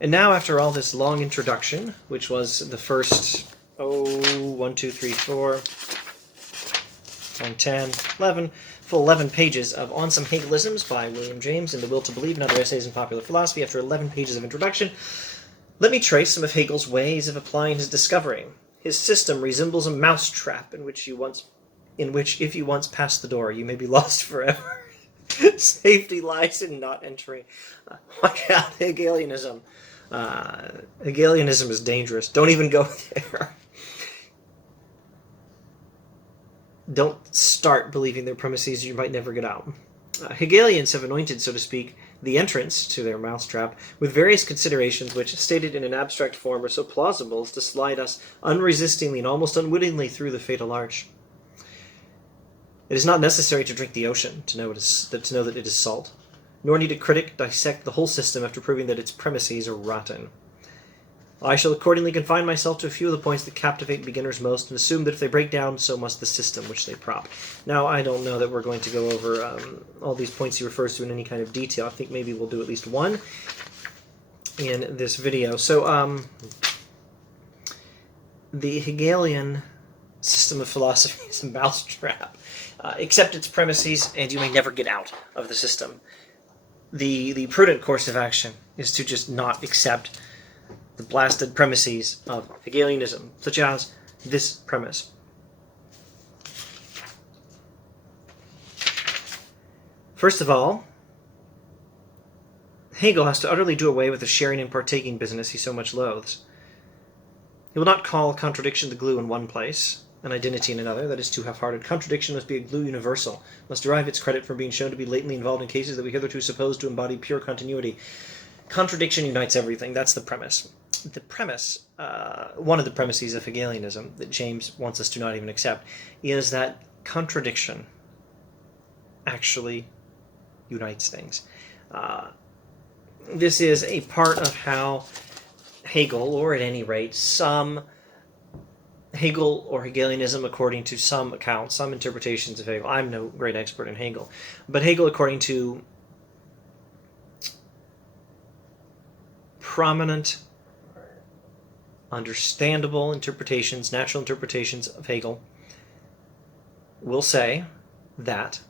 And now, after all this long introduction, which was the first, 1, 2, 3, 4, 9, 10, 11, full 11 pages of On Some Hegelisms by William James in The Will to Believe and Other Essays in Popular Philosophy, after 11 pages of introduction, let me trace some of Hegel's ways of applying his discovery. His system resembles a mousetrap in which if you once pass the door, you may be lost forever. Safety lies in not entering. Watch out, Hegelianism. Hegelianism is dangerous. Don't even go there. Don't start believing their premises. You might never get out. Hegelians have anointed, so to speak, the entrance to their mousetrap with various considerations which, stated in an abstract form, are so plausible as to slide us unresistingly and almost unwittingly through the fatal arch. It is not necessary to drink the ocean to know that it is salt, nor need a critic dissect the whole system after proving that its premises are rotten. I shall accordingly confine myself to a few of the points that captivate beginners most, and assume that if they break down, so must the system which they prop. Now, I don't know that we're going to go over all these points he refers to in any kind of detail. I think maybe we'll do at least one in this video. So, the Hegelian system of philosophy is a mousetrap. Accept its premises, and you may never get out of the system. The prudent course of action is to just not accept the blasted premises of Hegelianism, such as this premise. First of all, Hegel has to utterly do away with the sharing and partaking business he so much loathes. He will not call contradiction the glue in one place, an identity in another. That is too half-hearted. Contradiction must be a glue universal, must derive its credit from being shown to be latently involved in cases that we hitherto supposed to embody pure continuity. Contradiction unites everything. That's the premise. The premise, one of the premises of Hegelianism that James wants us to not even accept, is that contradiction actually unites things. This is a part of how Hegel, or at any rate, some Hegel or Hegelianism, according to some accounts, some interpretations of Hegel. I'm no great expert in Hegel, but Hegel, according to prominent, understandable interpretations, natural interpretations of Hegel, will say that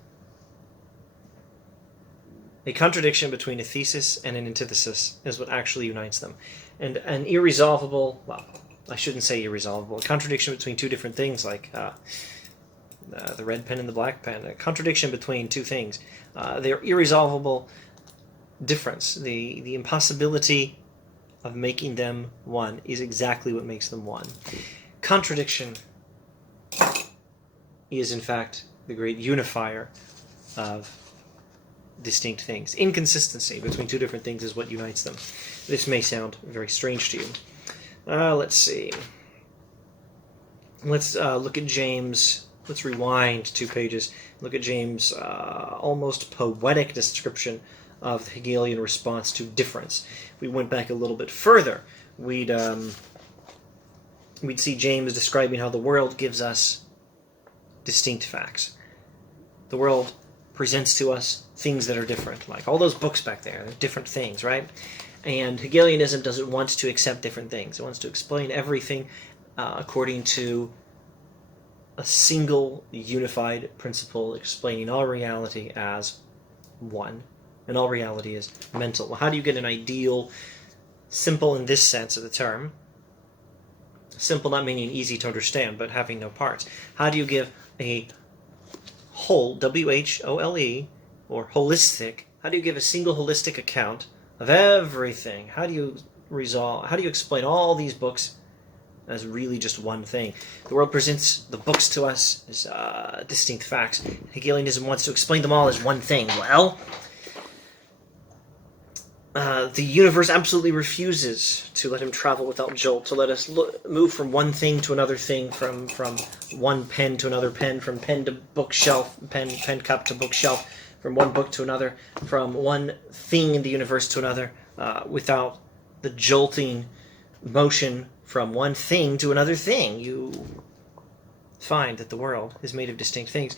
a contradiction between a thesis and an antithesis is what actually unites them. And an irresolvable, well, I shouldn't say irresolvable, a contradiction between two different things, like the red pen and the black pen, a contradiction between two things. Their irresolvable difference, the impossibility of making them one, is exactly what makes them one. Contradiction is, in fact, the great unifier of distinct things. Inconsistency between two different things is what unites them. This may sound very strange to you. Let's see. Let's look at James. Let's rewind 2 pages. Look at James' almost poetic description of the Hegelian response to difference. If we went back a little bit further, we'd see James describing how the world gives us distinct facts. The world presents to us things that are different, like all those books back there. They're different things, right? And Hegelianism doesn't want to accept different things. It wants to explain everything according to a single unified principle, explaining all reality as one. And all reality is mental. Well, how do you get an ideal, simple in this sense of the term? Simple not meaning easy to understand, but having no parts. How do you give a whole, W-H-O-L-E, or holistic, how do you give a single holistic account of everything? How do you explain all these books as really just one thing? The world presents the books to us as distinct facts. Hegelianism wants to explain them all as one thing. Well, the universe absolutely refuses to let him travel without jolt, to let us move from one thing to another thing, from one pen to another pen, from pen to bookshelf, pen cup to bookshelf, from one book to another, from one thing in the universe to another, without the jolting motion from one thing to another thing. You find that the world is made of distinct things.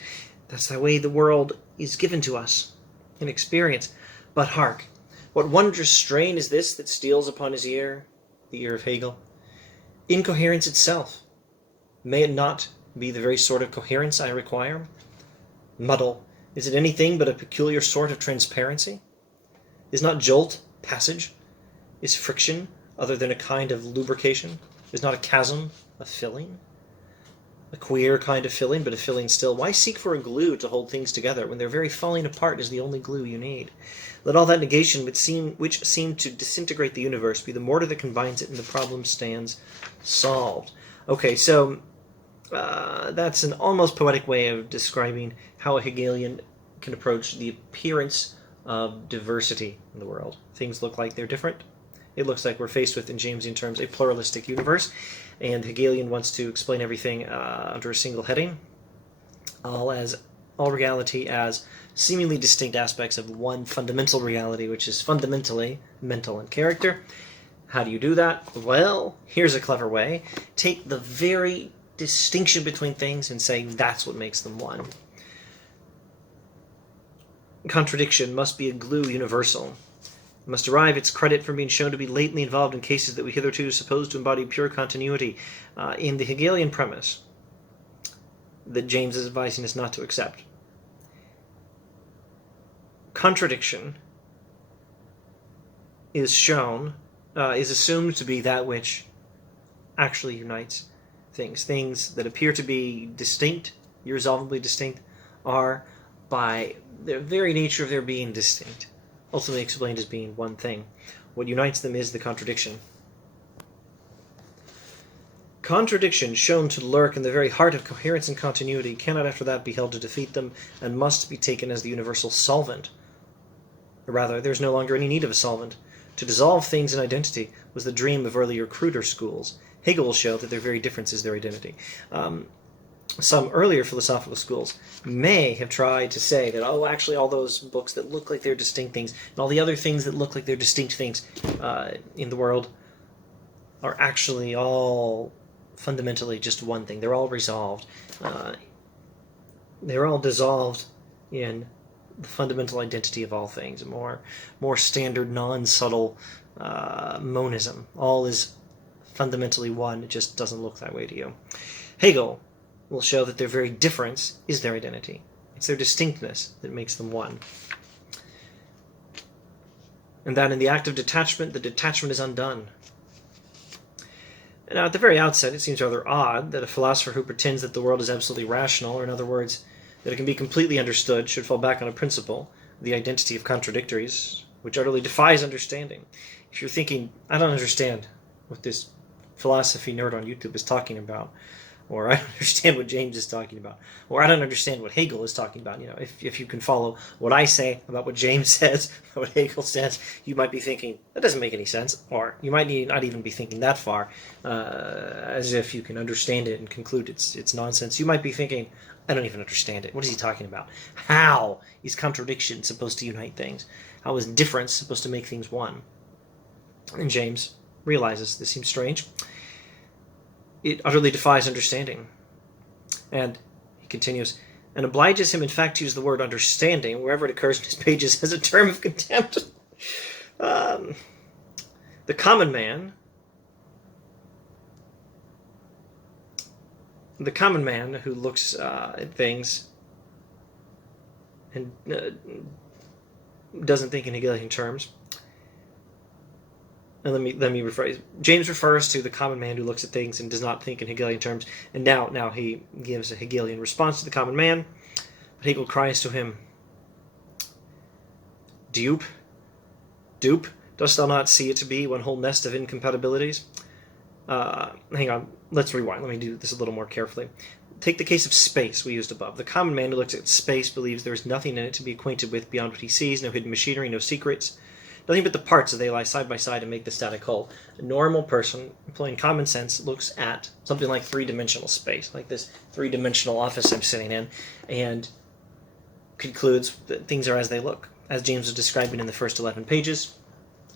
That's the way the world is given to us in experience. But hark, What wondrous strain is this that steals upon his ear, the ear of Hegel? Incoherence itself. May it not be the very sort of coherence I require? Muddle, is it anything but a peculiar sort of transparency? Is not jolt passage? Is friction other than a kind of lubrication? Is not a chasm a filling? A queer kind of filling, but a filling still. Why seek for a glue to hold things together when their very falling apart is the only glue you need? Let all that negation which seemed to disintegrate the universe be the mortar that combines it, and the problem stands solved. Okay, so that's an almost poetic way of describing how a Hegelian can approach the appearance of diversity in the world. Things look like they're different. It looks like we're faced with, in Jamesian terms, a pluralistic universe, and Hegelian wants to explain everything under a single heading, all reality as seemingly distinct aspects of one fundamental reality, which is fundamentally mental in character. How do you do that? Well, here's a clever way. Take the very distinction between things and say that's what makes them one. Contradiction must be a glue universal. It must derive its credit from being shown to be latently involved in cases that we hitherto suppose to embody pure continuity in the Hegelian premise that James is advising us not to accept. Contradiction is assumed to be that which actually unites things. Things that appear to be distinct, irresolvably distinct, are, by the very nature of their being distinct, ultimately explained as being one thing. What unites them is the contradiction. Contradiction, shown to lurk in the very heart of coherence and continuity, cannot after that be held to defeat them, and must be taken as the universal solvent. Or rather, there is no longer any need of a solvent. To dissolve things in identity was the dream of earlier cruder schools. Hegel will show that their very difference is their identity. Some earlier philosophical schools may have tried to say that, oh, actually all those books that look like they're distinct things, and all the other things that look like they're distinct things in the world are actually all fundamentally just one thing. They're all resolved. They're all dissolved in the fundamental identity of all things, a more standard, non-subtle monism. All is fundamentally one. It just doesn't look that way to you. Hegel will show that their very difference is their identity. It's their distinctness that makes them one. And that in the act of detachment, the detachment is undone. Now, at the very outset, it seems rather odd that a philosopher who pretends that the world is absolutely rational, or in other words, that it can be completely understood, should fall back on a principle, the identity of contradictories, which utterly defies understanding. If you're thinking, I don't understand what this philosophy nerd on YouTube is talking about, or I don't understand what James is talking about, or I don't understand what Hegel is talking about. If you can follow what I say about what James says, what Hegel says, you might be thinking, that doesn't make any sense, or you might not even be thinking that far, as if you can understand it and conclude it's nonsense. You might be thinking, I don't even understand it. What is he talking about? How is contradiction supposed to unite things? How is difference supposed to make things one? And James realizes this seems strange. It utterly defies understanding. And he continues, and obliges him, in fact, to use the word understanding wherever it occurs in his pages as a term of contempt. The common man who looks at things and doesn't think in Hegelian terms. And let me rephrase. James refers to the common man who looks at things and does not think in Hegelian terms. And now he gives a Hegelian response to the common man. But Hegel cries to him, Dupe, dost thou not see it to be one whole nest of incompatibilities? Hang on, let's rewind. Let me do this a little more carefully. Take the case of space we used above. The common man who looks at space believes there is nothing in it to be acquainted with beyond what he sees, no hidden machinery, no secrets. Nothing but the parts as they lie side by side and make the static whole. A normal person, employing common sense, looks at something like three-dimensional space, like this three-dimensional office I'm sitting in, and concludes that things are as they look. As James was describing in the first 11 pages,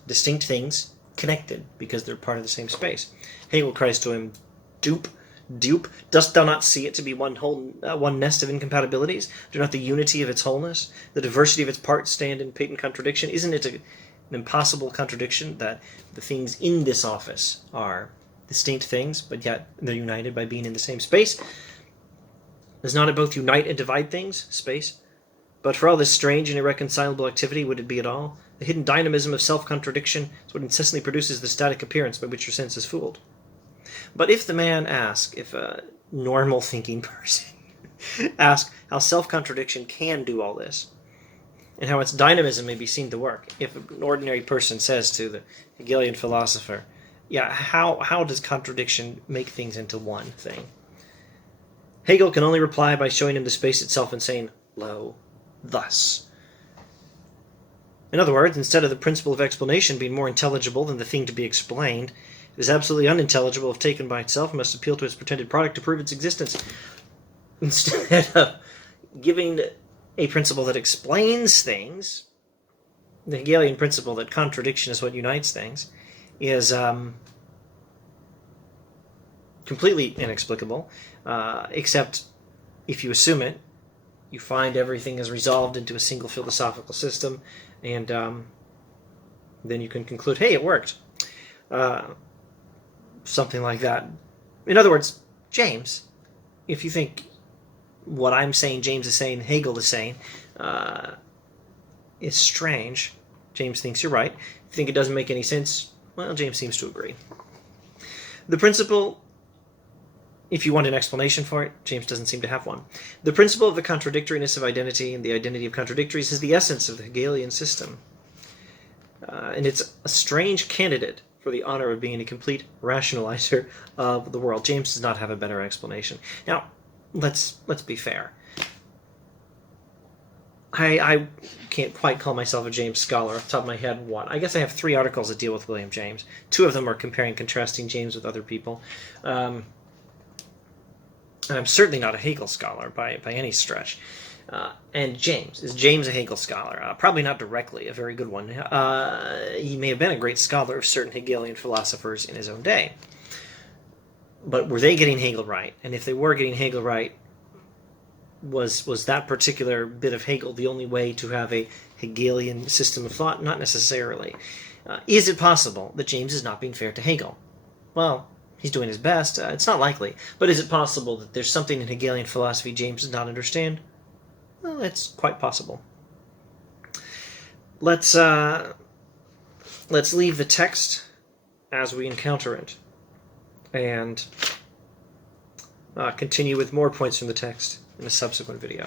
distinct things connected because they're part of the same space. Hegel cries to him, Dupe, dost thou not see it to be one nest of incompatibilities? Do not the unity of its wholeness, the diversity of its parts stand in patent contradiction? Isn't it an impossible contradiction that the things in this office are distinct things, but yet they're united by being in the same space? Does not it both unite and divide things, space? But for all this strange and irreconcilable activity, would it be at all? The hidden dynamism of self-contradiction is what incessantly produces the static appearance by which your sense is fooled. But if the man asks, if a normal thinking person asks how self-contradiction can do all this, and how its dynamism may be seen to work, if an ordinary person says to the Hegelian philosopher, yeah, how does contradiction make things into one thing? Hegel can only reply by showing him the space itself and saying, lo, thus. In other words, instead of the principle of explanation being more intelligible than the thing to be explained, it is absolutely unintelligible if taken by itself and must appeal to its pretended product to prove its existence. Instead of giving a principle that explains things, the Hegelian principle that contradiction is what unites things is completely inexplicable, except if you assume it, you find everything is resolved into a single philosophical system, and then you can conclude, hey, it worked. Something like that. In other words, James, if you think what I'm saying, James is saying, Hegel is saying, is strange, James thinks you're right. If you think it doesn't make any sense, well, James seems to agree. The principle, if you want an explanation for it, James doesn't seem to have one. The principle of the contradictoriness of identity and the identity of contradictories is the essence of the Hegelian system. And it's a strange candidate for the honor of being a complete rationalizer of the world. James does not have a better explanation. Now, let's be fair. I can't quite call myself a James scholar off the top of my head. One, I guess I have 3 articles that deal with William James. 2 of them are comparing and contrasting James with other people. And I'm certainly not a Hegel scholar by any stretch. And James, is James a Hegel scholar? Probably not directly, a very good one. He may have been a great scholar of certain Hegelian philosophers in his own day. But were they getting Hegel right? And if they were getting Hegel right, was that particular bit of Hegel the only way to have a Hegelian system of thought? Not necessarily. Is it possible that James is not being fair to Hegel? Well, he's doing his best. It's not likely. But is it possible that there's something in Hegelian philosophy James does not understand? Well, it's quite possible. Let's leave the text as we encounter it, and continue with more points from the text in a subsequent video.